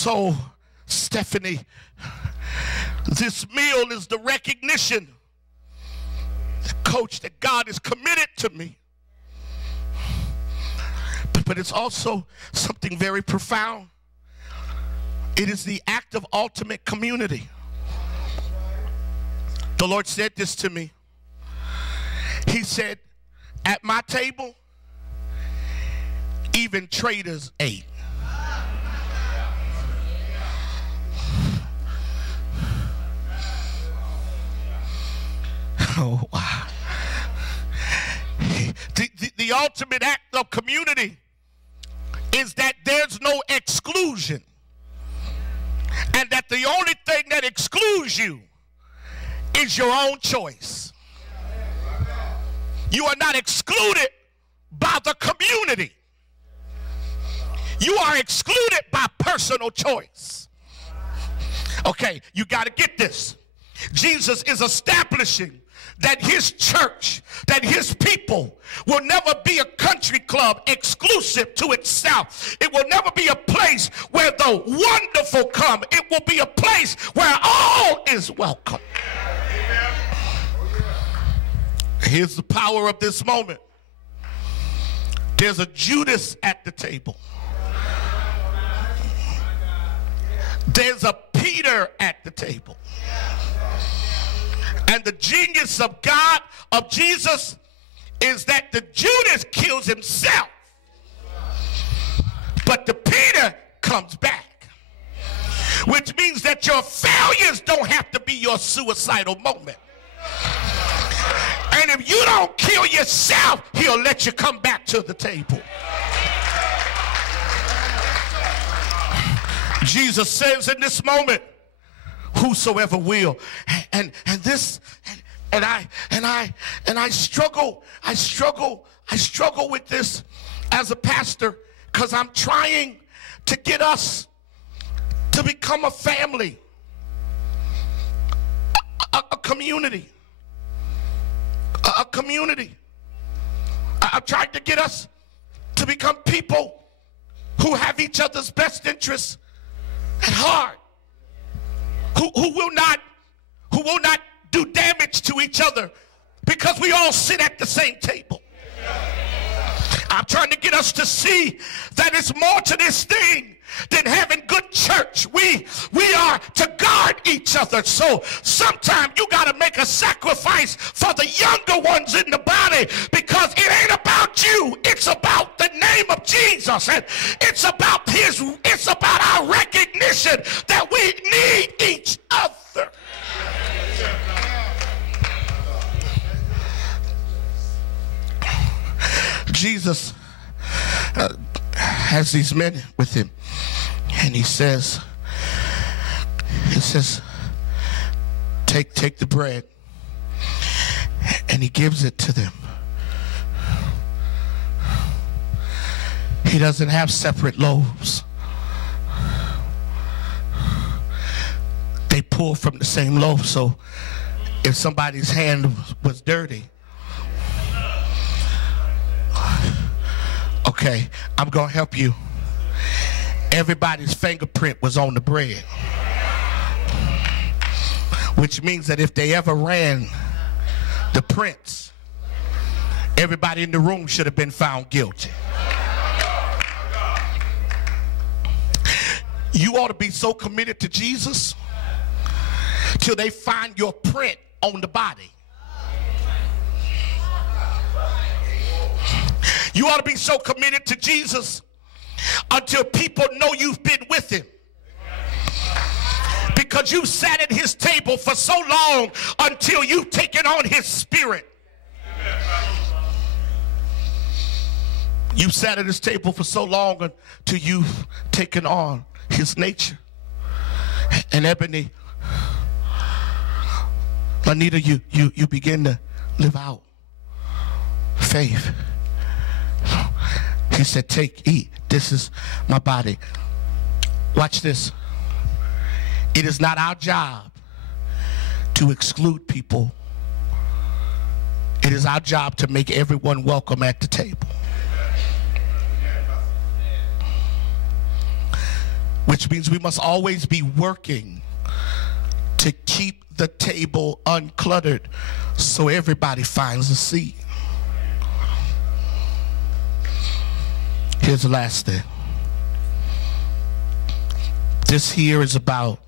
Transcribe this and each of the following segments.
So, Stephanie, this meal is the recognition, Coach, that God is committed to me. But it's also something very profound. It is the act of ultimate community. The Lord said this to me. He said, at my table, even traitors ate. Oh, wow. The ultimate act of community is that there's no exclusion, and that the only thing that excludes you is your own choice. You are not excluded by the community. You are excluded by personal choice. Okay, you got to get this. Jesus is establishing that his church, that his people will never be a country club exclusive to itself. It will never be a place where the wonderful come. It will be a place where all is welcome. Here's the power of this moment. There's a Judas at the table. There's a Peter at the table. And the genius of God, of Jesus, is that the Judas kills himself, but the Peter comes back. Which means that your failures don't have to be your suicidal moment. And if you don't kill yourself, he'll let you come back to the table. Jesus says in this moment, whosoever will, and I struggle with this as a pastor, because I'm trying to get us to become a family, a community, a community. I'm trying to get us to become people who have each other's best interests at heart. Who will not do damage to each other, because we all sit at the same table. I'm trying to get us to see that it's more to this thing than having good church. We are to guard each other. So sometimes you got to make a sacrifice for the younger ones in the body, because it ain't about you. It's about the name of Jesus, and it's about our recognition that we need each other. Jesus has these men with him, and he says, take the bread, and he gives it to them. He doesn't have separate loaves. They pull from the same loaf, so if somebody's hand was dirty, okay, I'm going to help you. Everybody's fingerprint was on the bread, which means that if they ever ran the prints, everybody in the room should have been found guilty. You ought to be so committed to Jesus till they find your print on the body. You ought to be so committed to Jesus until people know you've been with him, because you sat at his table for so long until you've taken on his spirit. You sat at his table for so long until you've taken on his nature. And Ebony, Anita, you begin to live out faith. He said, take, eat. This is my body. Watch this. It is not our job to exclude people. It is our job to make everyone welcome at the table. which means we must always be working to keep the table uncluttered so everybody finds a seat. Here's the last thing. This here is about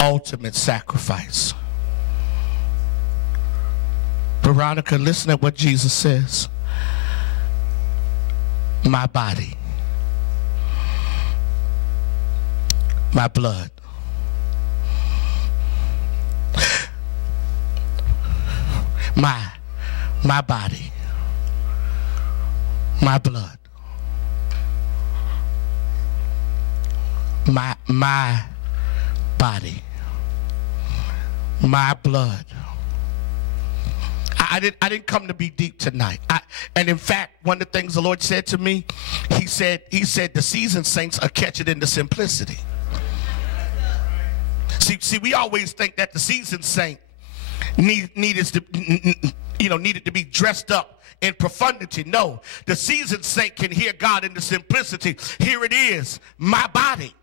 ultimate sacrifice. Veronica, listen at what Jesus says. My body, my blood, my body, my blood, my body, my blood. I didn't come to be deep tonight. And in fact, one of the things the Lord said to me, he said the seasoned saints are catching into simplicity. See, we always think that the seasoned saint needed to be dressed up in profundity. No, the seasoned saint can hear God in the simplicity. Here it is, my body.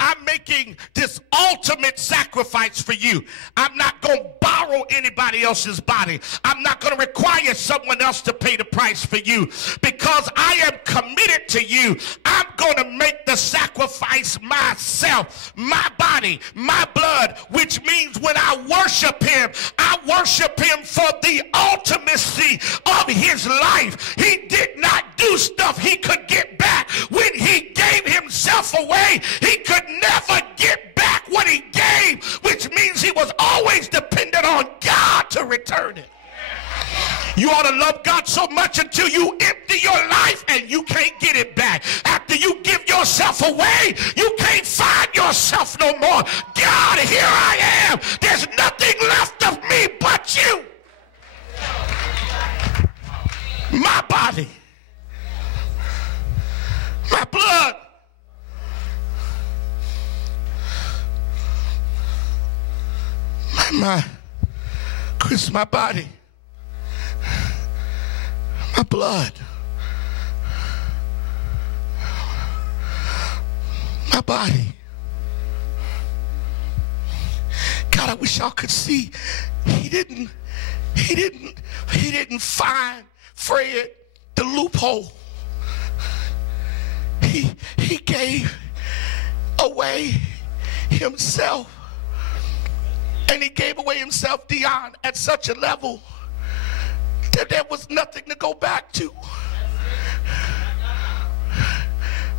I'm making this ultimate sacrifice for you. I'm not going to borrow anybody else's body. I'm not going to require someone else to pay the price for you. Because I am committed to you, I'm going to make the sacrifice myself. My body, my blood, which means when I worship him for the ultimacy of his life. He did not do stuff he could get back. When he gave himself away, he could never get back what he gave, which means he was always dependent on God to return it. You ought to love God so much until you empty your life and you can't get it back. After you give yourself away, you can't find yourself no more. God, here I am. There's nothing left of me but you. My body, my blood, Chris, my body, my blood, my body. God, I wish y'all could see. He didn't find Fred the loophole. He gave away himself. And he gave away himself, Dion, at such a level that there was nothing to go back to.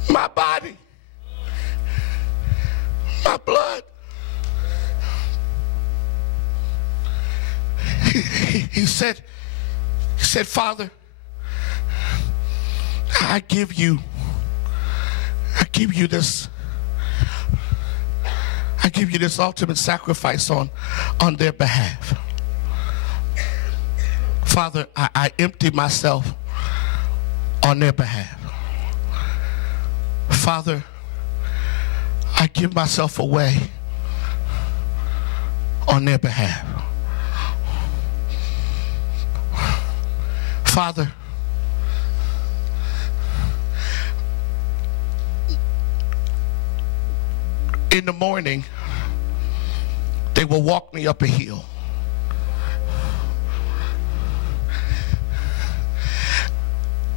My body, my blood. He said, Father, I give you this ultimate sacrifice on their behalf. Father, I empty myself on their behalf. Father, I give myself away on their behalf. Father, in the morning, they will walk me up a hill.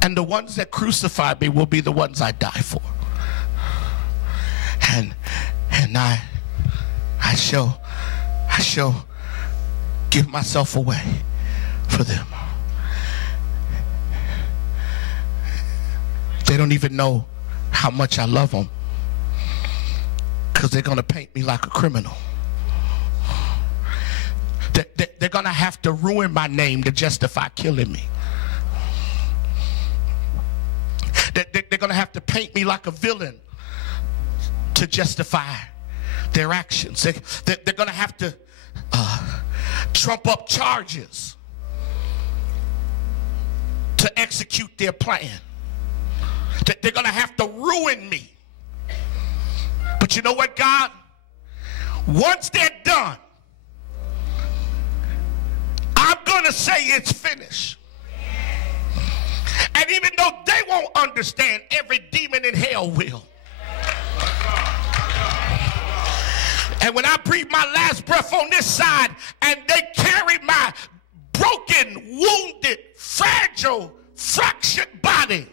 And the ones that crucify me will be the ones I die for. And I shall give myself away for them. They don't even know how much I love them, because they're going to paint me like a criminal. They're going to have to ruin my name to justify killing me. They're going to have to paint me like a villain to justify their actions. They're going to have to trump up charges to execute their plan. They're going to have to ruin me. But you know what, God? Once they're done, I'm going to say it's finished. And even though they won't understand. Every demon in hell will. And when I breathe my last breath on this side and they carry my broken, wounded, fragile, fractured body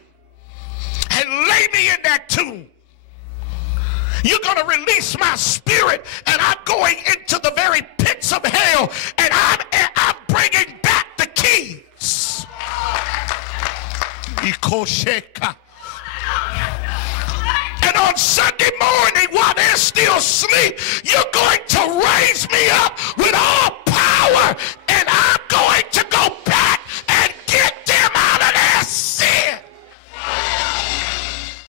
and lay me in that tomb, you're going to release my spirit, and I'm going into the